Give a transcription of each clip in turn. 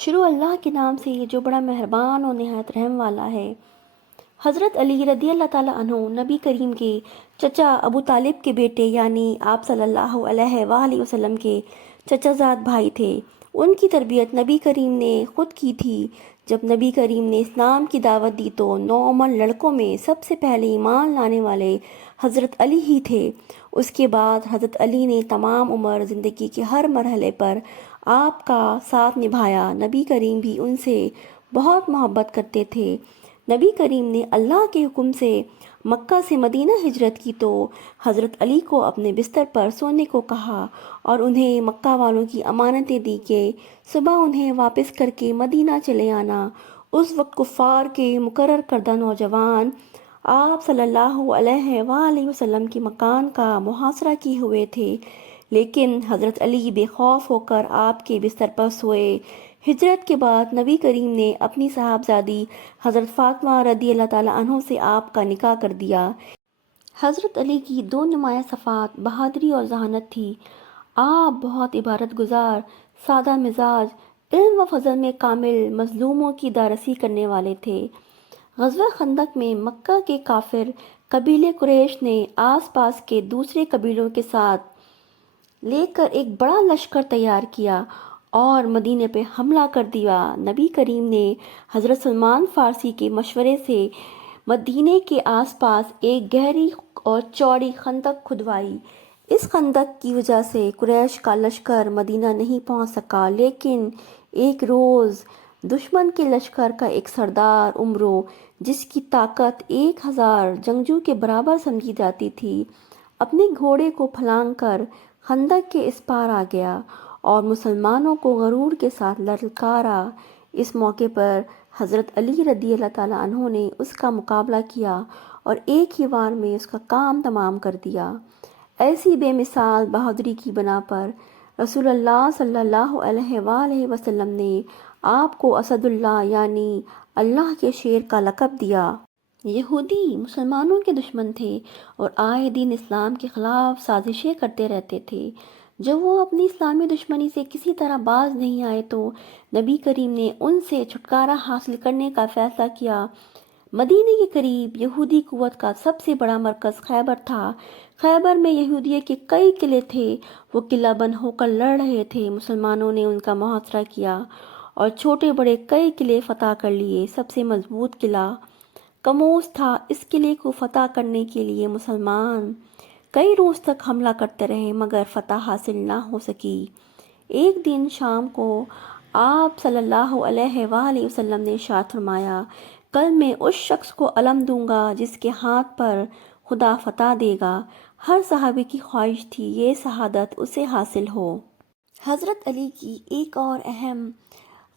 شروع اللہ کے نام سے جو بڑا مہربان اور نہایت رحم والا ہے۔ حضرت علی رضی اللہ تعالیٰ عنہ نبی کریم کے چچا ابو طالب کے بیٹے یعنی آپ صلی اللہ علیہ وآلہ وسلم کے چچا زاد بھائی تھے۔ ان کی تربیت نبی کریم نے خود کی تھی۔ جب نبی کریم نے اسلام کی دعوت دی تو نوعمر لڑکوں میں سب سے پہلے ایمان لانے والے حضرت علی ہی تھے۔ اس کے بعد حضرت علی نے تمام عمر زندگی کے ہر مرحلے پر آپ کا ساتھ نبھایا۔ نبی کریم بھی ان سے بہت محبت کرتے تھے۔ نبی کریم نے اللہ کے حکم سے مکہ سے مدینہ ہجرت کی تو حضرت علی کو اپنے بستر پر سونے کو کہا اور انہیں مکہ والوں کی امانتیں دی کہ صبح انہیں واپس کر کے مدینہ چلے آنا۔ اس وقت کفار کے مقرر کردہ نوجوان آپ صلی اللہ علیہ وآلہ وسلم کے مکان کا محاصرہ کیے ہوئے تھے، لیکن حضرت علی بے خوف ہو کر آپ کے بستر پر سوئے۔ ہجرت کے بعد نبی کریم نے اپنی صاحبزادی حضرت فاطمہ رضی اللہ تعالیٰ عنہ سے آپ کا نکاح کر دیا۔ حضرت علی کی دو نمایاں صفات بہادری اور ذہانت تھی۔ آپ بہت عبادت گزار، سادہ مزاج، علم و فضل میں کامل، مظلوموں کی دارسی کرنے والے تھے۔ غزوہ خندق میں مکہ کے کافر قبیلے قریش نے آس پاس کے دوسرے قبیلوں کے ساتھ لے کر ایک بڑا لشکر تیار کیا اور مدینے پہ حملہ کر دیا۔ نبی کریم نے حضرت سلمان فارسی کے مشورے سے مدینے کے آس پاس ایک گہری اور چوڑی خندق کھدوائی۔ اس خندق کی وجہ سے قریش کا لشکر مدینہ نہیں پہنچ سکا، لیکن ایک روز دشمن کے لشکر کا ایک سردار عمرو، جس کی طاقت 1000 جنگجو کے برابر سمجھی جاتی تھی، اپنے گھوڑے کو پھلانگ کر خندق کے اس پار آ گیا اور مسلمانوں کو غرور کے ساتھ للکارا۔ اس موقع پر حضرت علی رضی اللہ تعالیٰ عنہ نے اس کا مقابلہ کیا اور ایک ہی وار میں اس کا کام تمام کر دیا۔ ایسی بے مثال بہادری کی بنا پر رسول اللہ صلی اللہ علیہ وآلہ وسلم نے آپ کو اسد اللہ یعنی اللہ کے شیر کا لقب دیا۔ یہودی مسلمانوں کے دشمن تھے اور آئے دن اسلام کے خلاف سازشیں کرتے رہتے تھے۔ جب وہ اپنی اسلامی دشمنی سے کسی طرح باز نہیں آئے تو نبی کریم نے ان سے چھٹکارا حاصل کرنے کا فیصلہ کیا۔ مدینے کے قریب یہودی قوت کا سب سے بڑا مرکز خیبر تھا۔ خیبر میں یہودیت کے کئی قلعے تھے، وہ قلعہ بند ہو کر لڑ رہے تھے۔ مسلمانوں نے ان کا محاصرہ کیا اور چھوٹے بڑے کئی قلعے فتح کر لیے۔ سب سے مضبوط قلعہ کموس تھا۔ اس قلعے کو فتح کرنے کے لیے مسلمان کئی روز تک حملہ کرتے رہے مگر فتح حاصل نہ ہو سکی۔ ایک دن شام کو آپ صلی اللہ علیہ وآلہ وسلم نے ارشاد فرمایا، کل میں اس شخص کو علم دوں گا جس کے ہاتھ پر خدا فتح دے گا۔ ہر صحابی کی خواہش تھی یہ شہادت اسے حاصل ہو۔ حضرت علی کی ایک اور اہم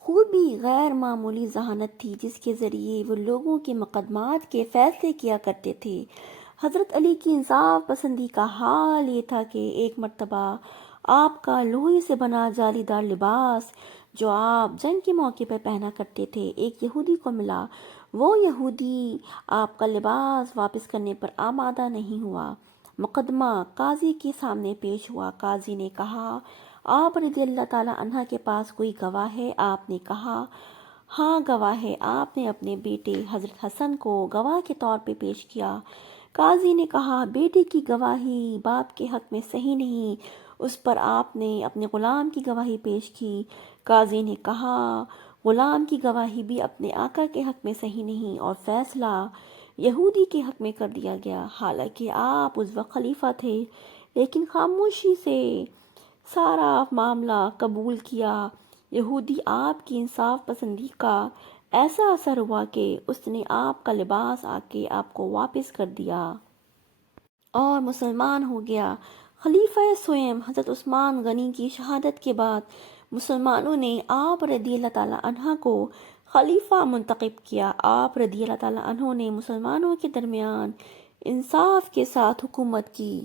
خوبی غیر معمولی ذہانت تھی، جس کے ذریعے وہ لوگوں کے مقدمات کے فیصلے کیا کرتے تھے۔ حضرت علی کی انصاف پسندی کا حال یہ تھا کہ ایک مرتبہ آپ کا لوہے سے بنا جالی دار لباس جو آپ جنگ کے موقع پر پہنا کرتے تھے ایک یہودی کو ملا۔ وہ یہودی آپ کا لباس واپس کرنے پر آمادہ نہیں ہوا۔ مقدمہ قاضی کے سامنے پیش ہوا۔ قاضی نے کہا، آپ رضی اللہ تعالیٰ عنہ کے پاس کوئی گواہ ہے؟ آپ نے کہا، ہاں گواہ ہے۔ آپ نے اپنے بیٹے حضرت حسن کو گواہ کے طور پہ پیش کیا۔ قاضی نے کہا، بیٹے کی گواہی باپ کے حق میں صحیح نہیں۔ اس پر آپ نے اپنے غلام کی گواہی پیش کی۔ قاضی نے کہا، غلام کی گواہی بھی اپنے آقا کے حق میں صحیح نہیں، اور فیصلہ یہودی کے حق میں کر دیا گیا۔ حالانکہ آپ اس وقت خلیفہ تھے، لیکن خاموشی سے سارا معاملہ قبول کیا۔ یہودی آپ کی انصاف پسندی کا ایسا اثر ہوا کہ اس نے آپ کا لباس آ کے آپ کو واپس کر دیا اور مسلمان ہو گیا۔ خلیفہ سوئم حضرت عثمان غنی کی شہادت کے بعد مسلمانوں نے آپ رضی اللہ تعالیٰ عنہ کو خلیفہ منتخب کیا۔ آپ رضی اللہ تعالیٰ عنہ نے مسلمانوں کے درمیان انصاف کے ساتھ حکومت کی۔